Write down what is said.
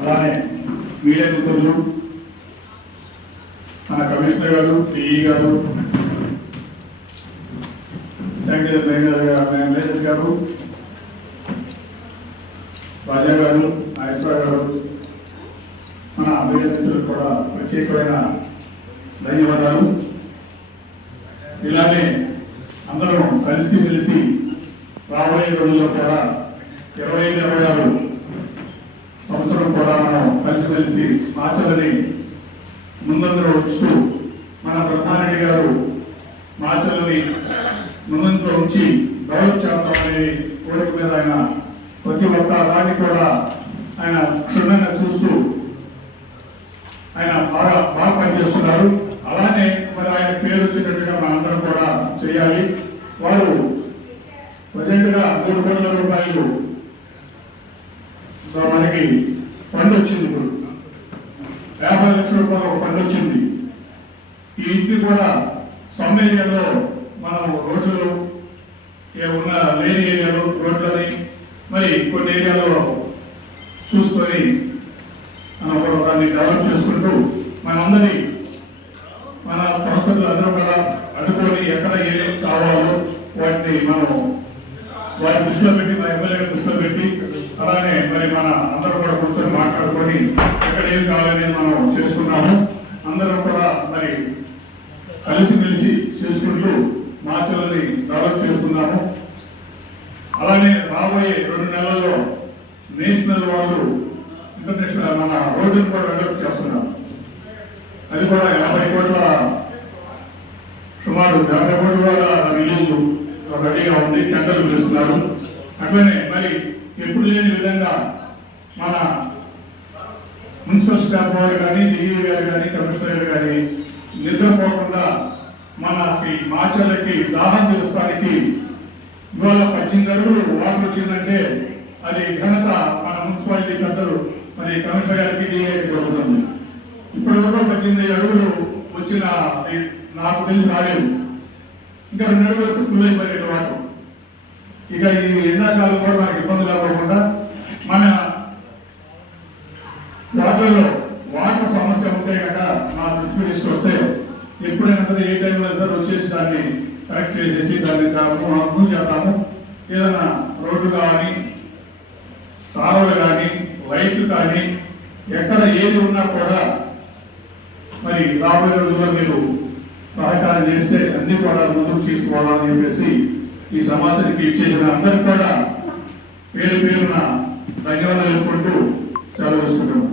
అలానే మీడియా మిత్రులు మన కమిషనర్ గారు పిఈ గారు శానిటైజర్ గారు గారు రాజా గారు నాగేశ్వర గారు మన అభ్యర్థులకు కూడా ప్రత్యేకమైన ధన్యవాదాలు. ఇలానే అందరం కలిసి మెలిసి రాబోయే రోజుల్లో కూడా ఇరవై ఐదు ఇరవై ఆరు సంవత్సరం కూడా మనం కలిసిమెలిసి మార్చాలని ముందందరూ వచ్చుతూ మన ప్రధానరెడ్డి గారు మార్చలని ముందంలో ఉంచి డెవలప్ చేద్దామనే కోరిక మీద ఆయన ప్రతి ఒక్క దాన్ని కూడా ఆయన క్షుణ్ణంగా చూస్తూ ఆయన బాగా బాగా పనిచేస్తున్నారు. అలానే మరి ఆయన పేరు వచ్చేటట్టుగా మనందరం కూడా చేయాలి. వారు ప్రజెంట్గా మూడు కోట్ల రూపాయలు మనకి ఫండ్ వచ్చింది ఇప్పుడు. యాభై లక్షల రూపాయలు ఒక ఫండ్ వచ్చింది. ఈ ఇంటి కూడా సమ్ ఏరియాలో మనం రోడ్లు ఉన్న లేని ఏరియాలో రోడ్లని మరి కొన్ని ఏరియాలో వారిని డెవలప్ చేసుకుంటూ మనందరి మన సంస్థలు అందరూ కూడా అనుకోని ఎక్కడ ఏం కావాలో వాటిని మనం వారి దృష్టిలో పెట్టి మా ఎమ్మెల్యే దృష్టిలో పెట్టి అలానే మరి మన అందరూ కూడా కూర్చొని మాట్లాడుకొని ఎక్కడ ఏం కావాలని మనం చేసుకున్నాము. అందరం కూడా మరి కలిసిమెలిసి చేసుకుంటూ మార్చులని డెవలప్ చేసుకున్నాము. అలానే రాబోయే రెండు నెలల్లో నేషనల్ వాళ్ళు ఇంటర్నేషనల్ మన రోడ్డును కూడా డెవలప్ చేస్తున్నారు అది కూడా యాభై కోట్ల సుమారు యాభై కోట్ల రిలీజ్ రెడీగా ఉంది టెండర్లు పిలుస్తున్నారు అట్లనే మరి ఎప్పుడు లేని విధంగా మన మున్సిపల్ స్టాఫ్ వారు కానీ డిఈ గారు కానీ కమిషనర్ గారు కానీ నిద్రపోకుండా మన మాచర్లకి దాహం తీర్చడానికి ఇవాళ పద్దెనిమిది అడుగులు వాటర్ వచ్చిందంటే అది ఘనత మన మున్సిపాలిటీ పెద్దలు మరి కమిషనర్ గారికి డిఏ జరుగుతుంది. ఇప్పుడు వరకు పద్దెనిమిది అడుగులు వచ్చిన నాకు తెలిసి రాలేదు ఇంకా రెండు అడుగులు వస్తే ఫుల్ అయిపోయిన వాటర్ ఇక ఈ ఎండాకాలం కూడా మనకి ఇబ్బంది లేకుండా మన వాటర్లో వాటర్ సమస్య ఉంటే కనుక నా దృష్టికి తీసుకొస్తే ఎప్పుడైనా సరే ఏ టైంలో సార్ వచ్చేసి దాన్ని కరెక్ట్ చేసేసి దాన్ని మూవ్ చేద్దాము. ఏదైనా రోడ్డు కానీ కాలువలు కానీ వైపు కానీ ఎక్కడ ఏది ఉన్నా కూడా మరి రాబోయే రోజుల్లో మీరు సహకారం చేస్తే అన్ని కూడా ముందుకు తీసుకోవాలని చెప్పేసి ఈ సమాజానికి ఇచ్చేసిన అందరికి కూడా పేరు పేరున ధన్యవాదాలు చెప్పుకుంటూ సెలవు తీసుకుంటున్నాం.